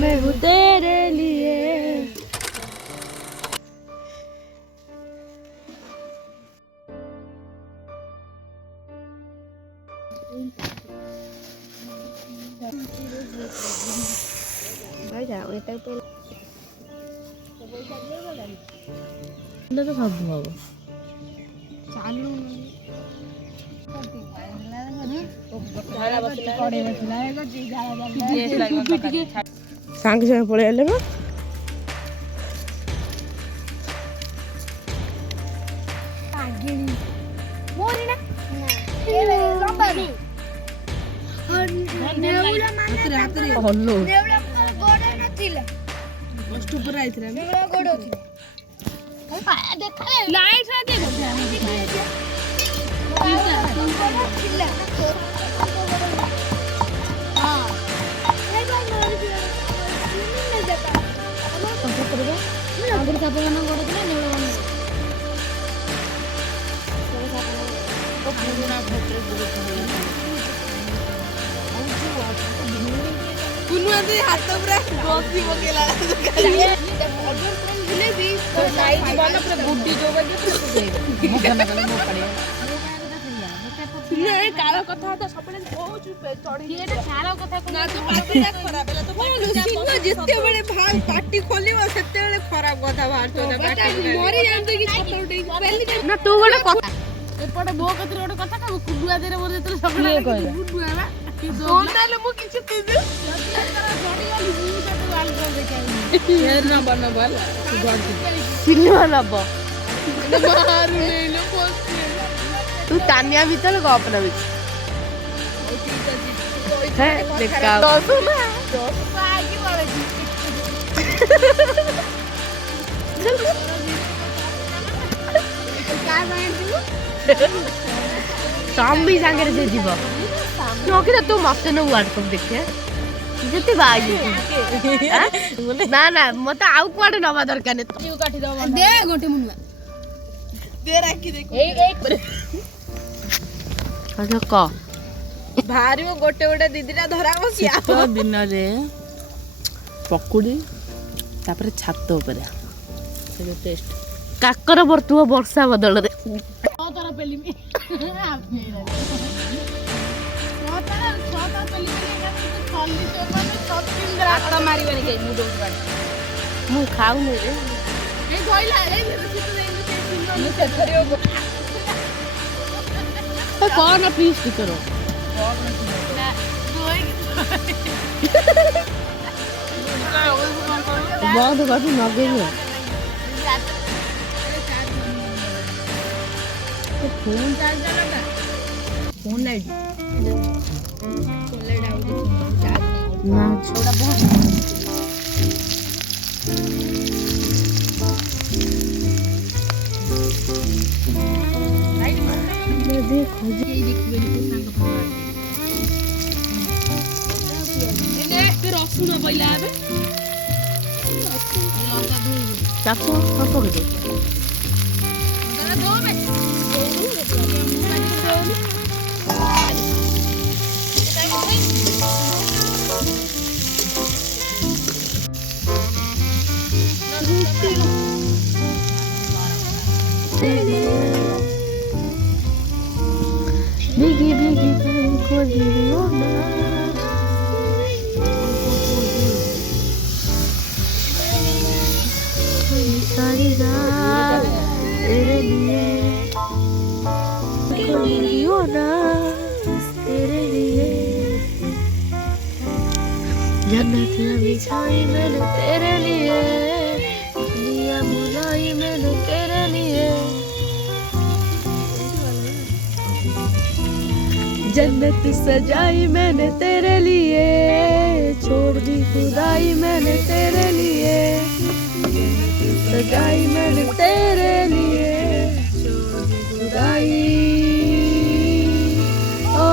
मैं हूँ तेरे लिए। तो सब हब चालू सांगे सांगे पड़े आले बा हाथ बसी पकेला काल कथा सब जिते बड़े भाग पार्टी खोली से खराब कथा बाहर ना तू गोटे एपटे बो कतिर गोटे कथा कहू कुडुआ देरे मोर जतले सगळे कुडुआ बा कोन ताले मु किछ तुजु जड़ी गाली मु तते वाल कर देखाई ये ना बना वाला सिनेमा लबो मारू नहीं लो पोस्ट तू तानिया भीतर गप ना बिच है देखा दोसो ना दोसो आगे वाले का बांध दू सामबी सांगे दे जीव नोके तो तू मस्त न वर्ल्ड कप देखे जति बाजी ना ना मते आउ कोड नबा दरकार ने तू काठी दो दे गोटे मुनुआ दे राखी दे एक अच्छा क भारी गोटे गोटे दीदीटा धरा बसिया तो दिन रे पकुड़ी तापर छात ऊपर से टेस्ट काकर बरतुआ वर्षा बदल रे तोरा पेली में मु खाऊ नहीं रे कौन प्लीज की करो बहुत काफी नगे है फोन चार्ज लगा फोन लाइट ना छोड़ा बहुत देखो जी देखबे को संग पकड़ा दे रसुन पइला आबे चाकू कतो के दो में Biggie biggie को दियो ना सारी रात तेरे लिए को दियो ना तेरे लिए जन्नत बिछाई मैंने तेरे लिए दुनिया बुलाई मैंने तेरे लिए जन्नत सजाई मैंने तेरे लिए छोड़ दी खुदाई मैंने तेरे लिए सजाई मैंने तेरे लिए छोड़ दी खुदाई ओ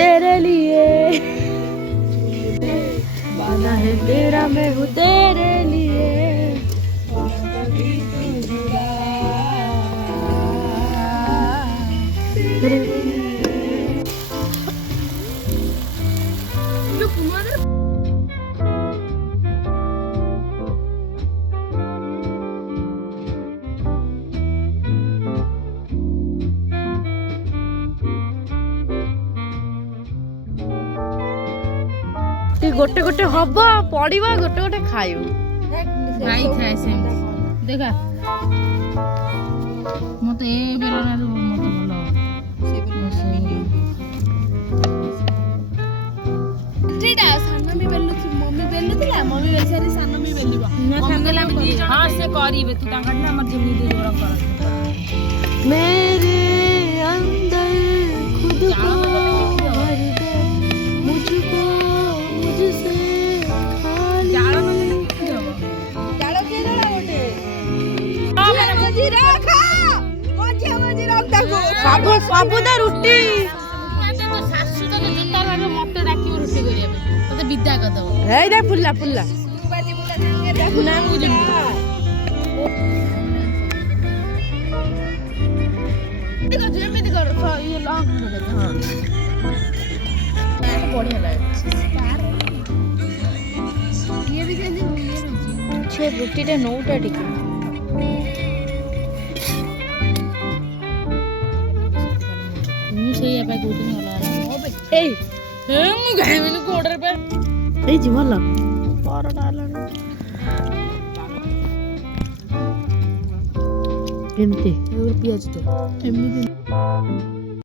तेरे लिए बाना है तेरा मैं हूँ तेरे लिए ଗୋଟେ ଗୋଟେ ହବ ପଡିବ ଗୋଟେ ଗୋଟେ ଖାଇବୁ। ଖାଇ ଖାଇ ସେମିତି ଦେଖା ମତେ ଏ ବେଲଣାରେ ମତେ ଭଲ ସେଇଟା ସାନ ବି ବେଲୁଛି ମମି ବେଲୁଥିଲା ମମି ବେଲସାରି ସାନ ବି ବେଲିବ ମମି କହିଲା ଆମେ ଦି ଜଣ ହଁ ସେ କରିବେ ତୁ ତାଙ୍କ ନା ଆମର ଯେମିତି ଦି ଜଣ କର मेरे अंदर खुद को भर दे मुझको मुझसे खाली ଜାଳ ନଦେଲେ କେମିତି ହବ ଜାଳ କିଏ ଜଳା ଗୋଟେ ମଝି ରଖ ମଝି ରଖ ତାକୁ ସବୁ ତ ରୁଟି ତୋ ଶାଶୁ ତତେ ଜୋତା ଲାଗେ ମତେ ଡାକିବ ରୁଟି କରିବା ପାଇଁ ତତେ ବିଦା କରିଦବ ହେଇଟା ଫୁଲା ଫୁଲା ବାଜି ବୁଲା ସାଙ୍ଗେ ନା ମୁଁ ଯିବି ଯେମିତି କର ଇଏ ଲଙ୍ଗ ହଁ ବଢିଆ ଲାଗେ ଇଏ ବି ସେମିତି ଇଏ ରହୁଛି ସେ ରୁଟିଟା ନଉଟା ଟିକେ ମୁଁ ସେଇଆ ପାଇଁ କହୁଥିଲି ଅଲଗା ଏଇ ମୁଁ ଖାଇବିନି ଗୋଡରେ ପାଇଁ ହେଇଛି ଭଲ ପରଟା ହେଲାଣି ଏମିତି ପିଆଜ ତ ଏମିତି